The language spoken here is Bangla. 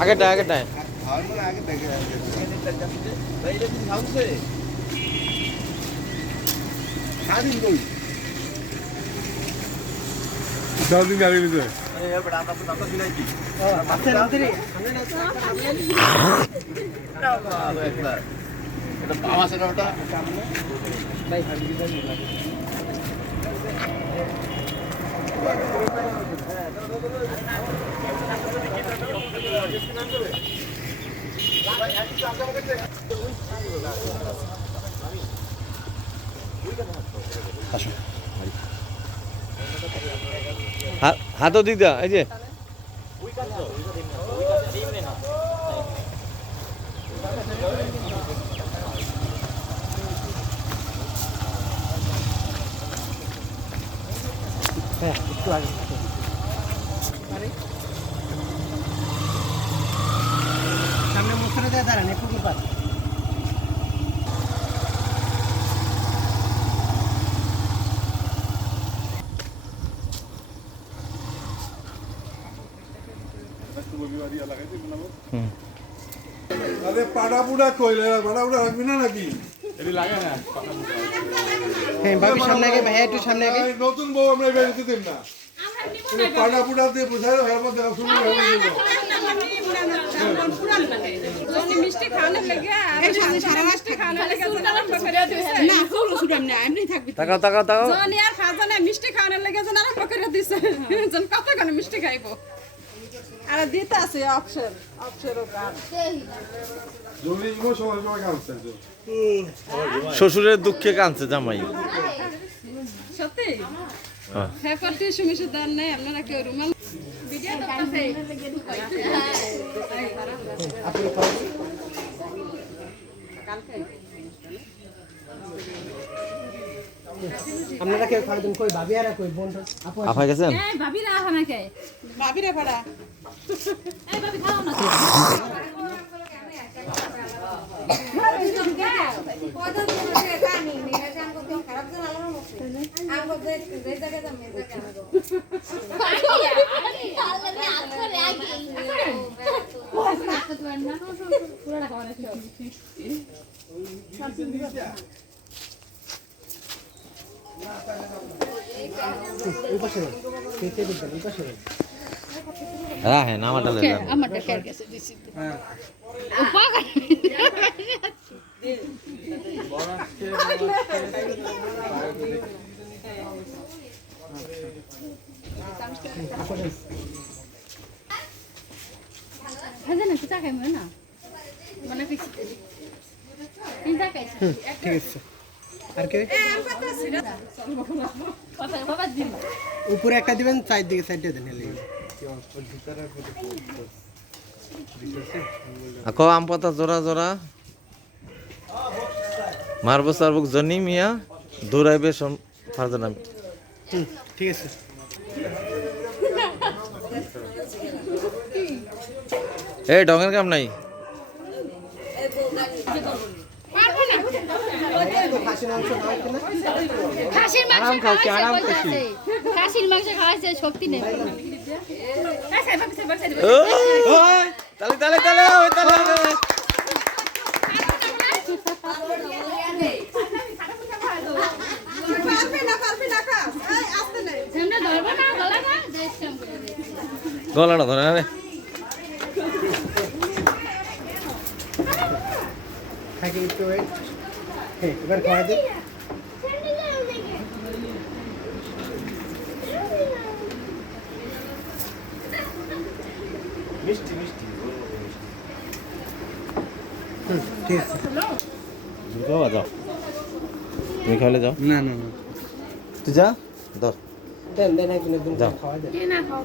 আগেরটায় সারাদিন গাড়ি নিতে হাতও দিদা এই যে সামনে মোছরে দেয় দাঁড়ান পুকুর পাড় আরে পাড়া পুড়া কইলে পাড়া পুড়া রাখবি না নাকি হ্যাঁ বাবু সামনে আগে ভাইয়া একটু সামনে আগে নতুন বউ আমরা বেরোতে দেব না পাড়া পুড়া দিয়ে বুঝাই এর মধ্যে শুরু হয়ে গেল মিষ্টি খাওয়ানোর লাগে সারা মিষ্টি খাওয়ানোর লাগে না চলো শুধু আমি এমনি থাকবি তাকাও জনি আর খাজানা মিষ্টি খাওয়ানোর লাগে যেন আরম্ভ করে দিছে যেন কতক্ষণ মিষ্টি খাইবো আর দিতে আছে অপশনও কার জমি ইমোশনাল সময় কাঁদছে শ্বশুরের দুঃখে কাঁদছে জামাই সত্যি হ্যাঁ পার্টি সুমিশু দান নেই আপনারা কেউ রুমাল ভিডিও করতেছে আপনারা কেউ খাওয়াবেন কই ভাবি আর কই বোন আপু আফা গেছেন এই ভাবিরা আহা কে ভাবিরা পাড়া এই ভাবি খাও না হ্যাঁ নামাটা লেলাম আমারটা কেয়ার গেছে দিছি হ্যাঁ ভাজা না চা খাই না মানে ফিক্স ঠিক আছে আর কে বাবা দিন উপরে একটা দিবেন চারদিকে সাইডে দেন হেলে আকো আম পাতা জোড়া মারবো সারবুক জনি মিয়া দৌড়াইবে ফারজানা ঠিক আছে এই ডঙের কাম নাই খাসির মাংস খাওয়াইছে খাসির মাংস খাওয়াইছে শক্তি নেই তালে গলাটা ধরে না রে খাইতে একটু ওয়েট হ্যাঁ এবার খাওয়া দিন ঠিক আছে যাও তুমি খাইলে যাও না তুই যা ধর দেন একদিন যাও খাওয়া দেন না খাও